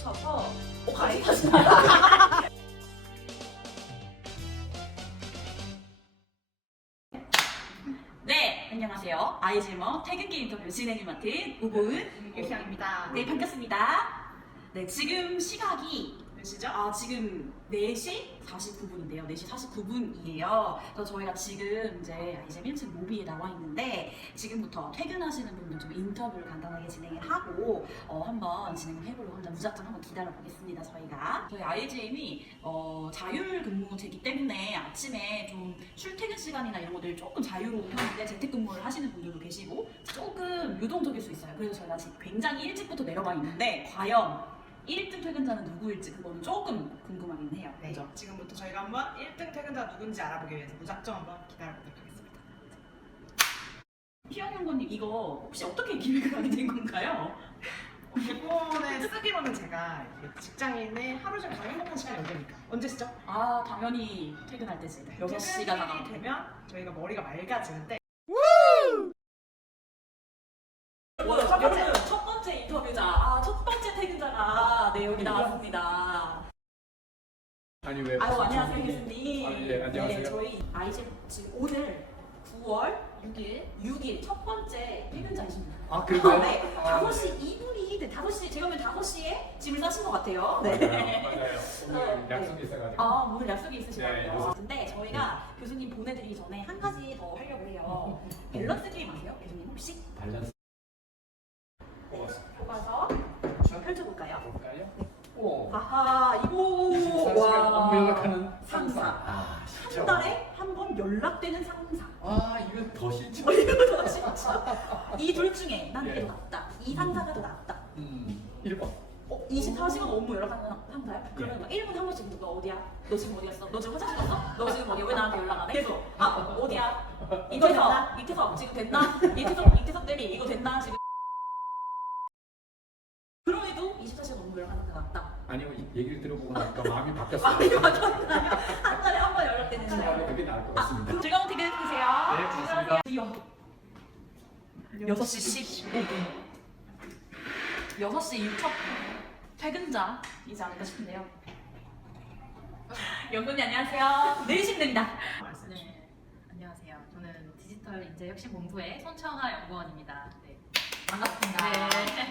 겹쳐서 어, 같이 다시 네, 안녕하세요. 아이즈머 퇴근길 인터뷰 진행을 맡은 우보은 유희양입니다. 네, 반갑습니다. 네, 지금 시각이 몇 시죠? 아, 지금 4시 49분인데요. 4시 49분이에요. 그래서 저희가 지금 이제 이제 1층 로비에 나와 있는데 지금부터 퇴근하시는 분들 좀 인터뷰를 간단하게 진행을 하고 어, 한번 진행을 해보려고 합니다. 무작정 한번 기다려 보겠습니다. 저희가 저희 IGM이 어, 자율 근무제이기 때문에 아침에 좀 출퇴근 시간이나 이런 것들 조금 자유로운 편인데 재택근무를 하시는 분들도 계시고 조금 유동적일 수 있어요. 그래서 저희가 지금 굉장히 일찍부터 내려와 있는데 과연 1등 퇴근자는 누구일지 그거는 조금 궁금하긴 해요. 네. 그죠? 지금부터 저희가 한번 1등 퇴근자 누군지 알아보기 위해서 무작정 한번 기다려보도록 하겠습니다. 희영연구님 이거 혹시 어떻게 기획을 하게 된 건가요? 기본에 쓰기로는 제가 이게 직장인의 하루 종일 행복한 시간이 언제니까. 언제 시죠? 아 당연히 퇴근할 때지. 6시가 나가. 퇴근이 되면 저희가 머리가 맑아지는데 아니 왜? 아유, 안녕하세요, 교수님. 아, 예, 안녕하세요. 네, 저희 아이즈 지금 오늘 9월 6일, 6일 첫 번째 퇴근자이십니다. 아 그래요? 네, 아, 5시 2분이, 네, 5시, 제가 보면 5시에 짐을 싸신 것 같아요. 맞아요, 네. 맞아요. 오늘 약속이 있어가지고. 아, 오늘 약속이 있으시다고요? 네, 요새- 근데 저희가 교수님 보내드리기 전에 한 가지 더 하려고 해요. 밸런스 게임 아세요? 교수님 혹시? 밸런스. 볼까요? 오. 아하, 이거 업무 연락하는 상사. 아 진짜. 한 달에 한 번 연락되는 상사. 아 이거 더 싫죠. 이거 진짜. 이 둘 중에 난 이게 예. 더 낫다. 이 상사가 더 낫다. 음. 1번. 어, 24시간 업무 연락하는 상사야? 그러면 막 1분에 한 번씩 너 어디야? 너 지금 어디 갔어? 너 지금 화장실 갔어? 너 지금 어디야? 왜 나한테 연락 안 해? 계속 아 어디야? 이태석 이태석 지금 됐나? 이태석 이태석 대리 이거 됐나 지금? 그럼에도 24시간 업무 연락하는 게 낫다. 아니요 이 얘기를 들어보고 나니까 마음이 바뀌었어요. 아 이거 맞았나요? 한 달에 한 번 연락되는 차라리 사람. 그게 나을 것 같습니다. 즐거운 퇴근 되세요. 네, 고맙습니다. 이어. 6시 15분. 6시 이후 첫 퇴근자이지 않을까 싶은데요. 연구님 안녕하세요. 내리시면 됩니다. 네, 안녕하세요. 저는 디지털 인재 혁신 본부의 손청아 연구원입니다. 네. 반갑습니다.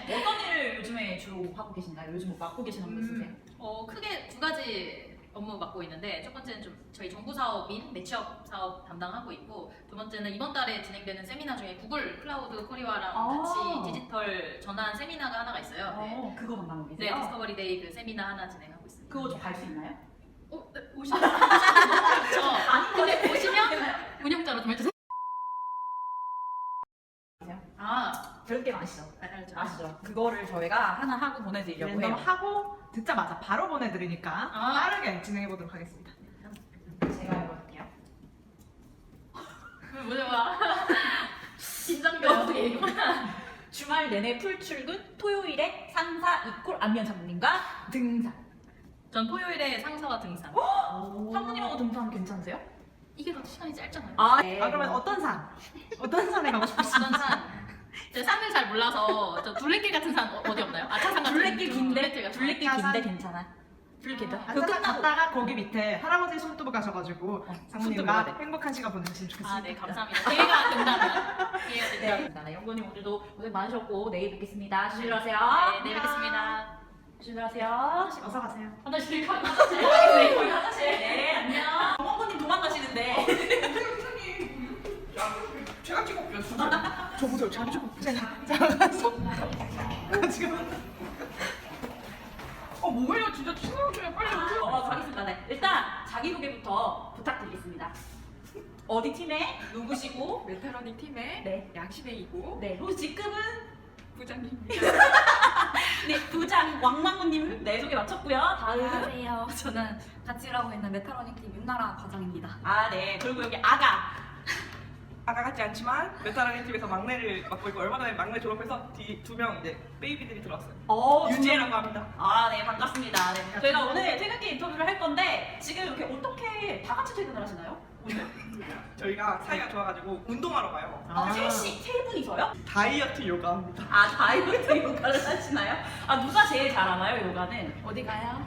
네. 어떤 일을 요즘에 주로 하고 계신가요? 요즘 뭐 맡고 계신 업무 있으세요? 어, 크게 두 가지 업무 맡고 있는데 첫 번째는 좀 저희 정부 사업인 매치업 사업 담당하고 있고 두 번째는 이번 달에 진행되는 세미나 중에 구글 클라우드 코리아랑 아. 같이 디지털 전환 세미나가 하나가 있어요. 네. 어, 그거 담당하고 네, 계세요? 디스커버리 데이 그 세미나 하나 진행하고 있습니다. 그거 좀갈수 있나요? 어, 네, 오시면 좋죠. 아니, 근데 보시면 운영자로 좀 해주세요. 아, 별게 아시죠? 알죠. 아시죠? 그거를 저희가 하나 하고 보내드리려고 랜덤 해요. 하고 듣자마자 바로 보내드리니까 아. 빠르게 진행해 보도록 하겠습니다. 제가 해볼게요. 그 뭐냐 막 긴장돼요. 주말 내내 풀 출근, 토요일에 상사 이콜 안면 장모님과 등산. 전 토요일에 상사와 등산. 장모님하고 등산 괜찮으세요? 이게 더 시간이 짧잖아요. 아, 아 그러면 어떤 산? 어떤 산에 가고 싶으세요? 산? 제가 산을 잘 몰라서 저 둘레길 같은 산 어- 어디 없나요? 아차산 같은 둘레길 긴데 둘레길 같은 둘레길 아차산? 긴데 괜찮아. 둘레길 괜찮아. 그거 아까 끝나고 갔다가 거기 밑에 할아버지 손두부 가셔가지고 어, 장모님과 돼. 행복한 시간 보내시면 좋겠습니다. 아, 네, 감사합니다. 기회가 된다면. 기회가 된다면. 네, 연구님 오늘도 고생 많으셨고 내일 뵙겠습니다. 조심히 들어가세요. 네, 내일 뵙겠습니다. 조심히 들어가세요. 어서 가세요. 화장실 가. 화장실. 네, 거기 화장실. 네, 안녕. 어머님 도망가시는데. 제가 찍어볼게요. 저 보세요. 제가 제가 가서 지금 어 뭐예요? 진짜 친구랑 빨리 오세요. 어, 가겠습니다. 네. 일단 자기소개부터 부탁드리겠습니다. 어디 팀에 누구시고? 메타러닝 팀의 네. 양신혜이고 네. 혹시 직급은? 부장님입니다. 네, 부장 왕망우님 네 소개 마쳤고요. 다음. 안녕하세요. 저는 같이 일하고 있는 메타러닝 팀 윤나라 과장입니다. 아, 네. 그리고 여기 아가. 아까 같지 않지만 메타라는 팀에서 막내를 맡고 있고 얼마 전에 막내 졸업해서 두명 이제 베이비들이 들어왔어요. 어, 유지혜라고 합니다. 아, 네, 반갑습니다. 네. 저희가 오늘 퇴근길 인터뷰를 할 건데 지금 이렇게 어떻게 다 같이 퇴근을 하시나요? 오늘? 저희가 사이가 좋아가지고 운동하러 가요. 아, 셋이 세 분이서요? 다이어트 요가합니다. 아, 다이어트 요가를 하시나요? 아, 누가 제일 잘하나요, 요가는? 어디 가요?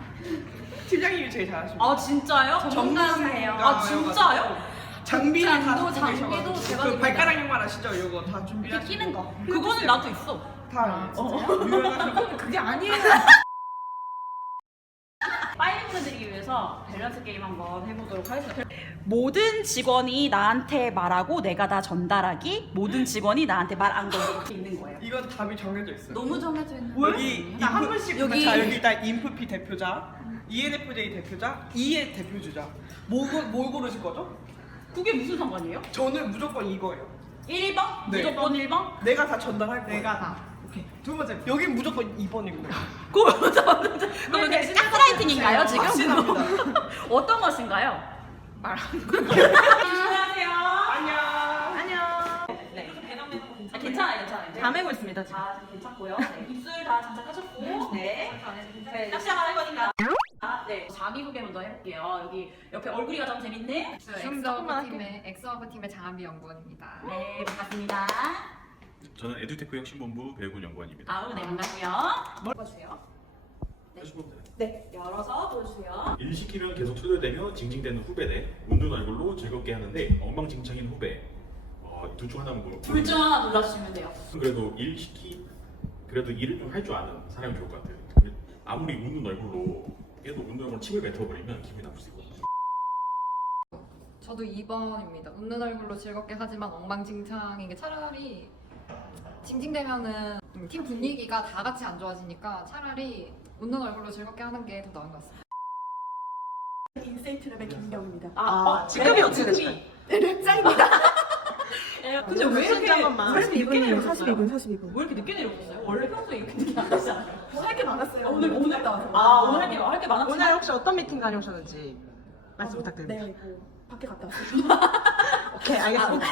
팀장님이 제일 잘하십니다. 아, 진짜요? 전문가세요. 아, 진짜요? 장비를 다 장도, 갖고 장비도 계셔가지고 대박입니다. 그 발가락 양말 아시죠? 이거 다 이렇게 준비하시고 끼는 거. 그거는 나도 있어. 다 유연하시고 그게 아니에요. 빨리 보내드리기 위해서 밸런스 게임 한번 해보도록 하겠습니다. 모든 직원이 나한테 말하고 내가 다 전달하기, 모든 직원이 나한테 말 안 걸고 있는 거예요. 이건 답이 정해져 있어요. 너무 정해져 있는. 여기 한 인프- 분씩 여기- 자 여기 일단 인프피 대표자, ENFJ 대표자, E의 대표주자. 뭐, 고- 뭘 고르실 거죠? 그게 무슨 상관이에요? 저는 무조건 이거예요. 1번? 네. 무조건 1번? 내가 다 전달할 거예요. 내가 다. 오케이. 두 번째. 여긴 무조건 2번이고요. 그럼 이게 가스라이팅인가요 지금? 확신합니다. 어떤 것인가요? 말하는 안녕하세요. 안녕. 안녕. 네. 아, 괜찮아요, 괜찮아요. 다 메고 있습니다 지금. 아, 지금 괜찮고요. 네. 입술 다 장착하셨고, 네. 네, 딱 시작할 거니까. 아, 네. 자기 소개 먼저 해볼게요. 여기 옆에 얼굴이 가장 재밌네. 엑서브 팀의 엑서브 팀의 장한비 연구원입니다. 네, 반갑습니다. 저는 에듀테크 혁신본부 배우군 연구원입니다. 아우, 네, 반갑고요. 보여주세요. 네, 열어서 보여주세요. 일 시키면 계속 투덜대며 징징대는 후배 대 웃는 얼굴로 즐겁게 하는데 엉망진창인 후배. 어, 둘중 하나만 고르. 둘중 하나 눌러주시면 돼요. 그래도 일 시키 그래도 일을 좀 할 줄 아는 사람이 좋을 것 같아요. 아무리 웃는 얼굴로 웃는 얼굴로 침을 뱉어버리면 기분이 나쁠 수 있거든요. 저도 2번입니다. 웃는 얼굴로 즐겁게 하지만 엉망진창인 게 차라리 징징대면은 팀 분위기가 다 같이 안 좋아지니까 차라리 웃는 얼굴로 즐겁게 하는 게 더 나은 것 같습니다. 인세이트랩의 김경입니다. 아, 아, 어, 직급이 네, 어떻게 되시나요? 랩짱입니다. 예, 근데 왜 이렇게 잠깐만. 왜 이렇게 늦게 42분이에요. 내려오셨어요? 42분, 42분. 왜 이렇게 늦게 내려오셨어요? 원래 평소에 이렇게 늦게 안 하시잖아요. 할게 많았어요. 오늘 오늘. 아 오늘 할게 할게 많았지만 오늘 혹시 어떤 미팅 다녀오셨는지 말씀 부탁드립니다. 네, 이거 밖에 갔다 왔어요. 오케이 알겠습니다.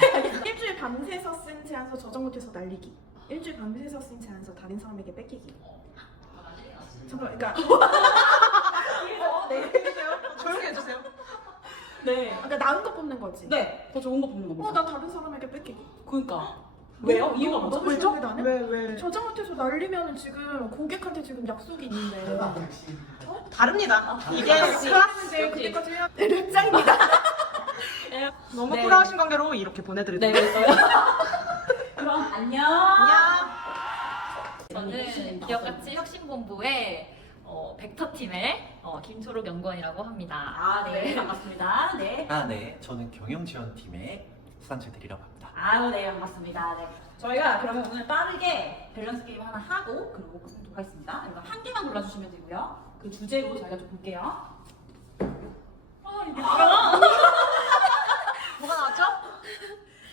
일주일 밤새서 쓴 제안서 저장 못해서 날리기. 일주일 밤새서 쓴 제안서 다른 사람에게 뺏기기. 정말 그러니까 조용히 해주세요. 네. 그러니까 나은 거 뽑는 거지. 네, 더 좋은 거 보는 어, 겁니다. 나 다른 사람에게 뺏기기. 그러니까 왜요? 이유가 뭐죠? 나네? 왜 왜? 저장 못해서 날리면 지금 고객한테 지금 약속이 있는데. 다릅니다. 이게 클라스인데 그때까지 해야 네, 랩짱입니다. 너무 네. 쿨하신 관계로 이렇게 네, 보내드릴게요. 그랬어요. 그럼 안녕. 안녕. 저는 기업가치 혁신본부의 어, 벡터팀의 어, 김초록 연구원이라고 합니다. 아, 네, 반갑습니다. 네. 아, 네. 저는 경영지원팀의 수상재들이라고 합니다. 아유, 네, 반갑습니다. 네. 저희가 그러면 오늘 빠르게 밸런스 게임 하나 하고 그리고 끝내도록 하겠습니다. 이거 한 개만 골라주시면 되고요. 그 주제로 저희가 좀 볼게요. 아, 이게 뭐야? 뭐가 나왔죠?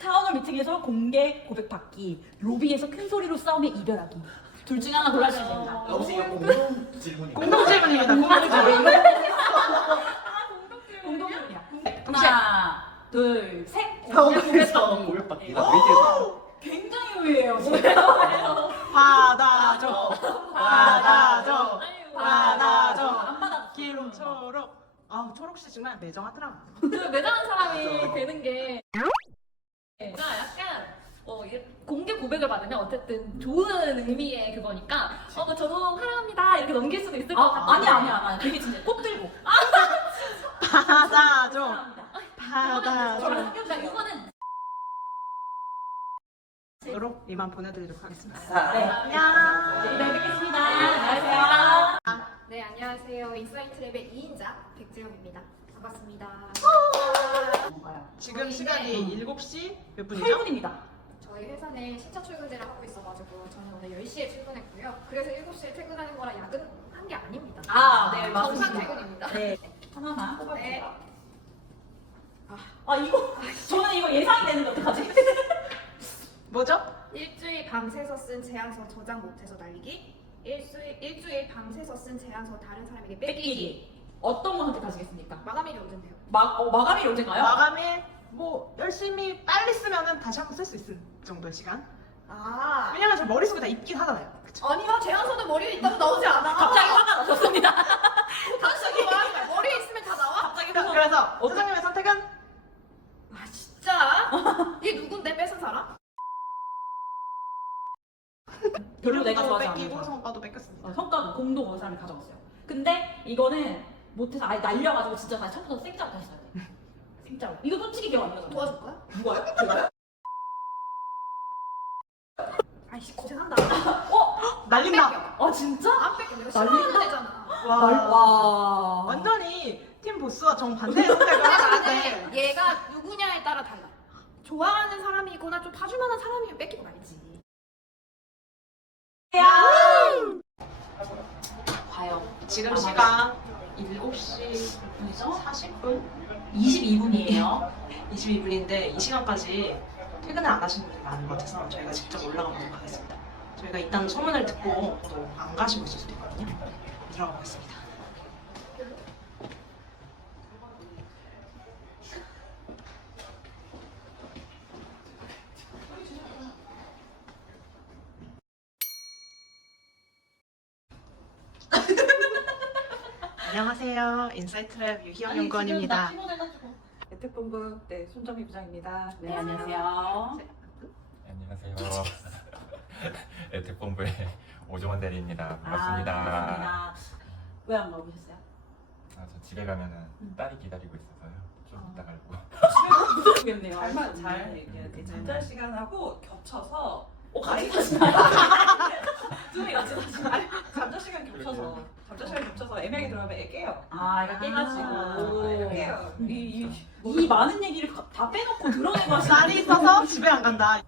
타운홀 미팅에서 공개 고백 받기, 로비에서 큰 소리로 싸움에 이별하기. 둘중 하나 골라주시면 됩니다. 이거 공동 질문인가요? 공동 질문입니다. 공동 질문. 공동이야. 하나, 둘, 셋. 타운에서 고백받기가 메이트에서 굉장히 의외예요. 받아줘. 받아줘. 받아줘. 안 받아. 김 초록. 아 초록 씨 정말 매정하더라. 그 매장한 사람이 되는 게 제가 약간 어, 이게 공개 고백을 받으면 어쨌든 좋은 의미의 그거니까 어, 뭐 저도 사랑합니다 이렇게 넘길 수도 있을 것 아, 같아요. 아니야, 아니야, 아니야. 되게 진짜 꼭 들고. 받아줘. 저는 받아줘. 그러니까 이거는 으로 이만 보내드리도록 하겠습니다. 네. 안녕. 네, 뵙겠습니다. 안녕하세요. 네, 안녕하세요. 인사이트랩의 2인자 백지영입니다. 반갑습니다. 뭔가요? 지금 시간이 7시 몇 분이죠? 8분입니다. 저희 회사 는 신차 출근제를 하고 있어가지고 저는 오늘 10시에 출근했고요. 그래서 7시에 퇴근하는 거라 야근한 게 아닙니다. 아, 네, 정상 맞습니다. 퇴근입니다. 네. 하나만 네. 뽑아주세요. 아, 이거, 저는 이거 예상이 되는데 어떡하지? 뭐죠? 일주일 밤새서 쓴 제안서 저장 못해서 날리기. 일주일, 일주일 밤새서 쓴 제안서 다른 사람에게 뺏기기. 뺏기기. 어떤 거 선택하시겠습니까? 마감일이 언젠데요? 마, 어, 마감일이 언젠가요? 마감일 뭐 열심히 빨리 쓰면은 다시 한 번 쓸 수 있을 정도의 시간. 아 왜냐면 제 머릿속에 다 있긴 하잖아요. 그쵸? 아니요, 제안서는 머리에 있다고 나오지 않아. 갑자기 화가 나셨습니다. 갑자기 말하는 머리에 있으면 다 나와? 갑자기 그- 화가 그래서 소장님의 선택은 아, 진짜? 얘 누군데 뺏은 사람? 별로 내가 좋아하지 뺏기고 않는 사람. 성과도 뺏겼습니다. 어, 성과도 공동 어느 사람이 가져갔어요. 근데 이거는 못해서 아예 날려가지고 진짜 다시 처음부터 생짜로 다시 써야 돼. 생짜로. 이거 솔직히 기억 안 나잖아. 도와줄 거야? 누가요? 제가요? 아이씨 고생한다. 날린다. 아 진짜? 안 뺏겨. 내가 난리 싫어하는 애잖아. 와. 와. 완전히 팀 보스와 정반대의 선택을 근데 하셨는데 나는 얘가 누구냐에 따라 달라. 좋아하는 사람이거나 좀 봐줄만한 사람이면 뺏기고 말지. 과연 지금 아, 시간 7시 분이죠? 40분? 22분이에요. 22분인데 이 시간까지 퇴근을 안 하신 분들이 많은 것 같아서 저희가 직접 올라가 보도록 하겠습니다. 저희가 일단 소문을 듣고 또 안 가시고 있을 수도 있거든요. 들어가 보겠습니다. 안녕하세요. 인사이트랩 유희영 연구원입니다. 대특본부 네 손정희 부장입니다. 네 안녕하세요. 안녕하세요. 에텍본부의 오종원 대리입니다. 아, 반갑습니다. 반갑습니다. 왜안 가보셨어요? 아, 저 집에 가면은 음. 딸이 기다리고 있어서요. 좀 아. 이따 가려고. 모르겠네요. 잘만 잘 얘기해야 돼. 음. 잠잘 시간하고 겹쳐서 어 같이 사시나요? 둘이 같이 사시나요? 잠잘 시간 겹쳐서 겹쳐서 애매하게 들어가면 애 깨요. 아 이거 아, 깨가지고 깨요. 이, 이, 이 많은 얘기를 가- 다 빼놓고 드러내고 하시는 딸이 있어서 집에 안 간다.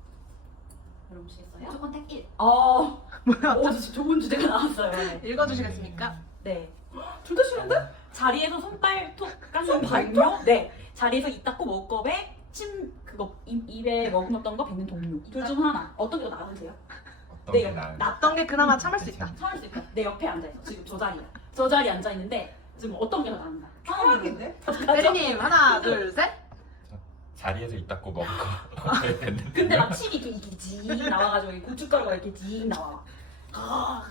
여러분시겠어요? 무조건 택 1. 어, 뭐야? 어, 저 좋은 주제가 나왔어요. 네. 읽어주시겠습니까? 네. 둘 다 싫은데? 자리에서 손발톱 깎는 동료? 네. 자리에서 입 닦고 먹겁에 침 그거 입, 입에 머금었던 거 뱉는 동료. 둘 중 하나. 어떤 게 더 나으세요? 어떤 네, 게 나은? 낫던 게 그나마 참을 수 있다. 참을 수 있다. 내 옆에 앉아있어. 지금 저 자리야. 저 자리에 앉아 있는데 지금 어떤 게 더 나은가? 최악인데? 대리님 하나 둘 셋. 자리에서 입 닦고 먹고 근데 막 침이 이렇게, 이렇게 징 나와가지고 이 고춧가루가 이렇게 징 나와. 아,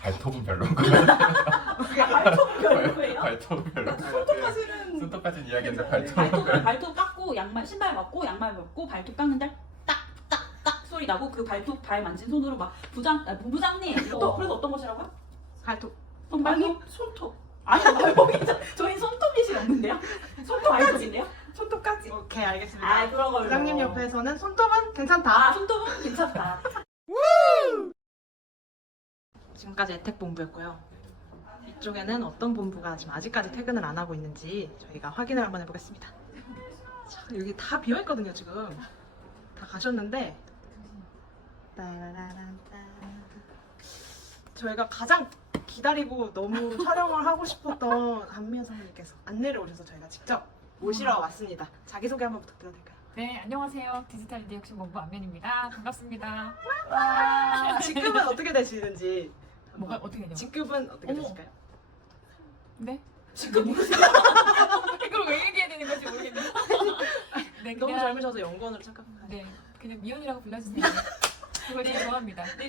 발톱은 별로인 것 같아요. 발톱은 별로예요? 발톱은 별로인 것 같아요. 손톱까지는 손톱까지는 이야기했는데 발톱은 발톱 별로. 발톱 깎고 양말 신발 벗고 양말 벗고 발톱 깎는데 딱딱딱 소리 나고 그 발톱 발 만진 손으로 막 부장 아, 부부장님 또 그래서 어떤 것이라고요? 발톱. 손발톱? 손톱 아니 발톱이죠. 저희 손톱 미신 없는데요? 손톱 발톱인데요? 손톱까지. 오케이 알겠습니다. 아 그런 걸로. 부장님 옆에서는 손톱은 괜찮다. 아 손톱은 괜찮다. 지금까지 혜택 본부였고요. 이쪽에는 어떤 본부가 지금 아직까지 퇴근을 안 하고 있는지 저희가 확인을 한번 해보겠습니다. 자, 여기 다 비어 있거든요, 지금. 다 가셨는데. 따라란따. 저희가 가장 기다리고 너무 촬영을 하고 싶었던 안미연 선생님께서 안내를 오셔서 저희가 직접 모시러 왔습니다. 자기소개 한번 부탁드려도 될까요? 네, 안녕하세요. 디지털 리액션 본부 안면입니다. 반갑습니다. 와, 직급은 어떻게 되시는지. 뭐가 한번. 어떻게 되냐? 직급은 어떻게 어머. 되실까요? 네? 지금 모르세요? 이걸 왜 얘기해야 되는 건지 모르겠네요. 네, 너무 그냥, 젊으셔서 연구원으로 착각합니다. 네, 그냥 미연이라고 불러주세요. 그걸 제일 좋아합니다. 원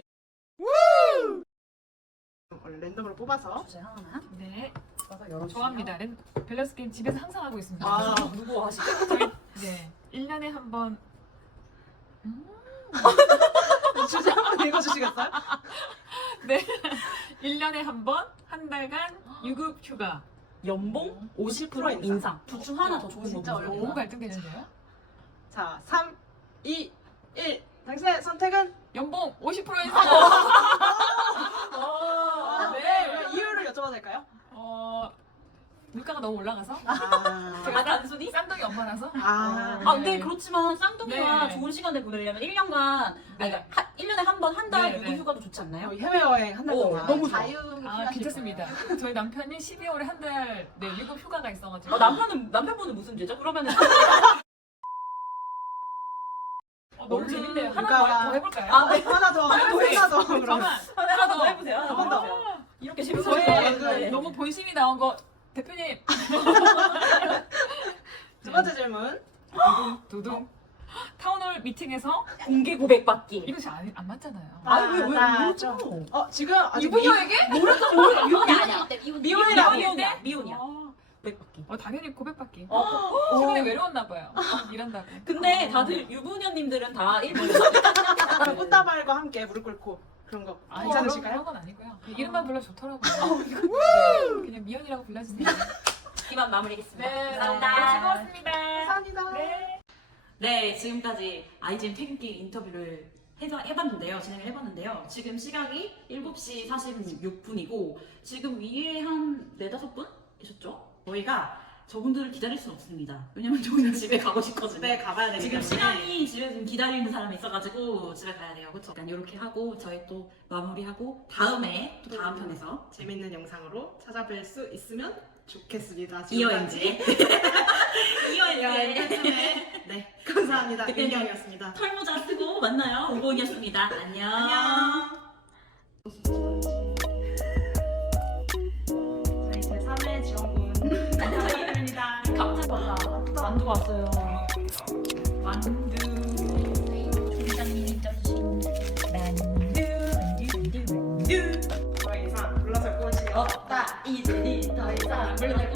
래 랜덤으로 뽑아서 주제 하나. 네, 와서 열어주세요. 좋아합니다. 렌, 밸런스 게임 집에서 항상 하고 있습니다. 아. 누구 하시죠? 저희, 네, 1년에 한 번, 주제 한번 읽어주시겠어요? 1년에 한 번, 한 달간 유급 휴가. 연봉 50% 인상. 둘 중 하나 더 좋은 거 진짜 보세요. 너무 갈등되는데요? 자, 3, 2, 1. 당신의 선택은? 연봉 50% 인상! 아, 네. 여쭤봐도 될까요? 어, 물가가 너무 올라가서? 아, 아 단순히? 쌍둥이 엄마라서? 아, 아 근데 그렇지만 쌍둥이와 네. 좋은 시간을 보내려면 1년간 아니 그러니까 하, 1년에 한 번 한 달 네, 유급 네. 휴가도 좋지 않나요? 해외여행 한달 어, 동안. 너무 좋아. 아, 괜찮습니다. 저희 남편이 12월에 한 달 네, 유급 휴가가 있어가지고. 어, 남편은 남편분은 무슨 죄죠? 그러면은 어, 너무 재밌네요. 하나 물가가- 더, 더 해볼까요? 아 네. 하나 더, 하나 더. 그러면. 잠깐만. 하나 더 해보세요. 하나 한번 더. 이렇게 재밌어. 저의 네. 너무 본심이 나온 거 대표님 두 번째 질문. 두둥 두둥. 타운홀 미팅에서 공개 고백 받기. 이거 잘안 맞잖아요. 아니 왜왜 따따. 모르죠? 어 지금 아직 이분녀에게? 모르죠 모르죠 미혼이 아니야. 미혼이라고. 미혼이야 미혼이야. 어, 고백 받기. 어, 당연히 고백받기. 어. 최근에 외로웠나 봐요. 이런다고. 근데 다들 유부녀님들은 다 일본에서 아, 꽃다발과 함께 무릎 꿇고 그런 거 아니, 괜찮으실까요? 그런 건 아니고요. 그냥 이름만 불러 좋더라고요. 네, 그냥 미연이라고 불러주세요. 이만 마무리하겠습니다. 네, 감사합니다. 즐거웠습니다. 감사합니다. 네. 네, 지금까지 아이젠 퇴근길 인터뷰를 해서 해봤는데요. 진행을 해봤는데요. 지금 시각이 7시 46분이고 지금 위에 한 4, 5분 계셨죠? 저희가 저분들을 기다릴 수는 없습니다. 왜냐면 저희는 집에 가고 싶거든요. 네 가봐야 되기 지금 때문에. 시간이 집에 지금 기다리는 사람이 있어가지고 집에 가야 돼요. 그쵸? 약간 이렇게 하고 저희 또 마무리하고 다음에 또 다음 편에서 재밌는 영상으로 찾아뵐 수 있으면 좋겠습니다. 이어엔지 이어엔지 이어엔지 네 감사합니다. 그때는 윤경이었습니다. 털모자 쓰고 만나요. 오보이었습니다. 안녕. 안녕. 왔어요. 만두. 조리장님이 짜주신 만두, 만두, 만두, 만두. 더 이상 불러설 곳이 없다 이제 더 이상 물러날